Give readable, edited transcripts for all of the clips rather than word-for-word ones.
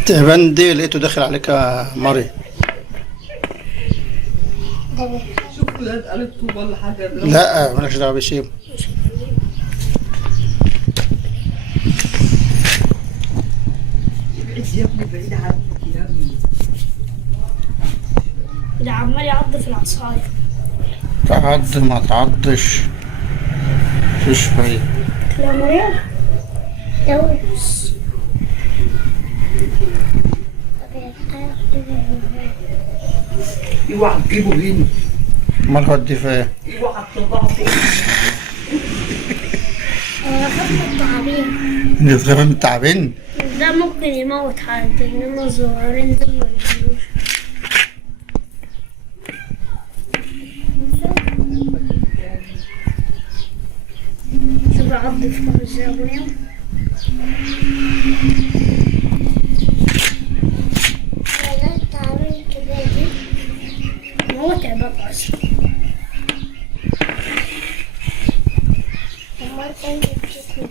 التعبان دي لقيته داخل عليك يا مريم. شوف قالت طوب ولا حاجه. لا مالكش دعوه بيسيبه. ابعد يا ابني بعيد عنك يا ابني. ده عمال يعض في العصاية. تعض ما تعضش فيش فايدة. يا مريم دوس. اوعى تجيبه هنا. امال هودي فين؟ اوعى تطلعه فوق. انا بخاف من التعابين. انت بتخاف من التعابين؟ ده ممكن يموت حد، انما الصغيرين دول ما بيعملوش. شوف عض في كل ازاي يا مريم. التعابين الكبيرة دي هو تعبان اصلا. امال انت بتشوفه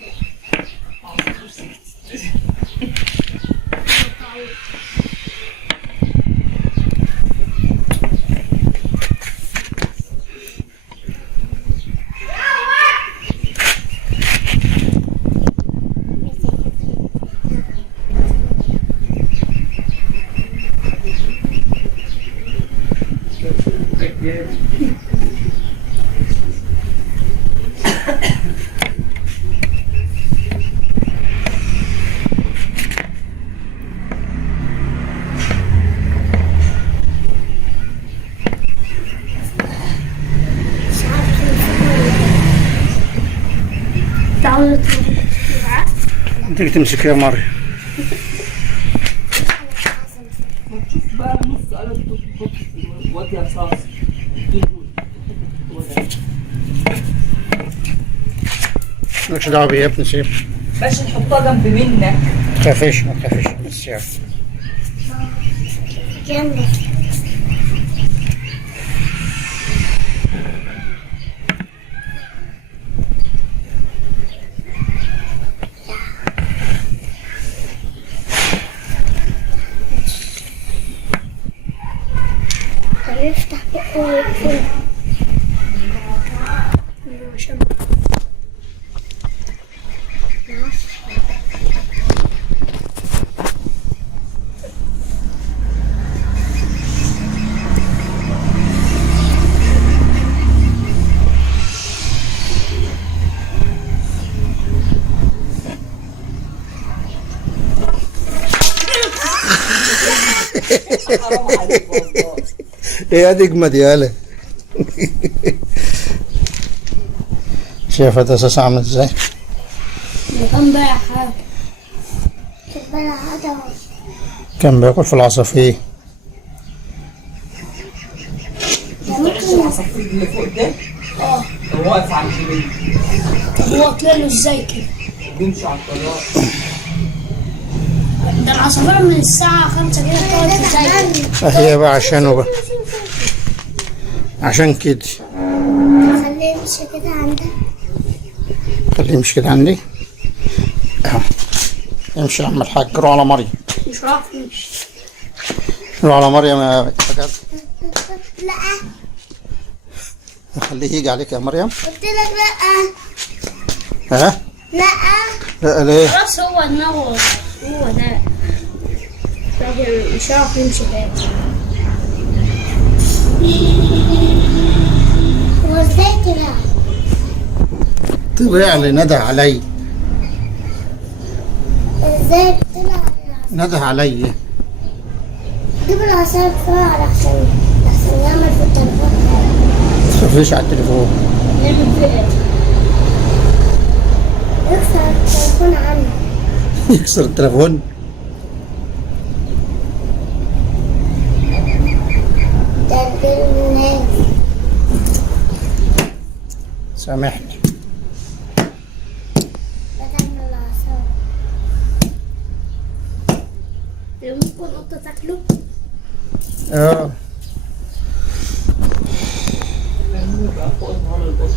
انت تمسك يا مريم. ما تشوف بقى نص قالت طوب وادي يا صاص. مالكش دعوه بيه يا ابني سيبه. باش نحطها جنب منك. ما تخافيش ما تخافيش بس يعني. جنبك. يفتح بقه ويقفل. حرام عليك والله. ايه هذه اجمد يالا. شايفه اساسا عامل ازاي؟ كان بايع حاجه. كان بايع حاجه. كان بياكل في العصافير. العصافير اللي فوق ده؟ اه هو واقف على الجبين. طب هو طلع له ازاي كده؟ بيمشي على الطرائف. ده العصافير من الساعة 5 كده بتقعد تزيق. هي بقى عشانه بقى. عشان كده. خليه يمشي كده عندك. خليه يمشي كده عندي. اهو. امشي يا عم الحاج، روح على مريم. مش راح يمشي. روح على مريم يا حاجات. لا. خليه يجي عليك يا مريم. قلت لك لا. ها؟ لا. لا ليه؟ خلاص هو دماغه هو ده. الراجل مش هيعرف يمشي تاني. هو ازاي طلع؟ طلع لي نده علي. ازاي طلع؟ نده علي. جيب العصاية بسرعة عشان يعمل في التليفون. متخافيش على التليفون. نعمل فيه ايه؟ يكسر التليفون عني. يكسر التليفون. ده الناس. سامحني. بدل من العصاية. ممكن قطة تاكله؟ يبقى فوق المعامل البسيط.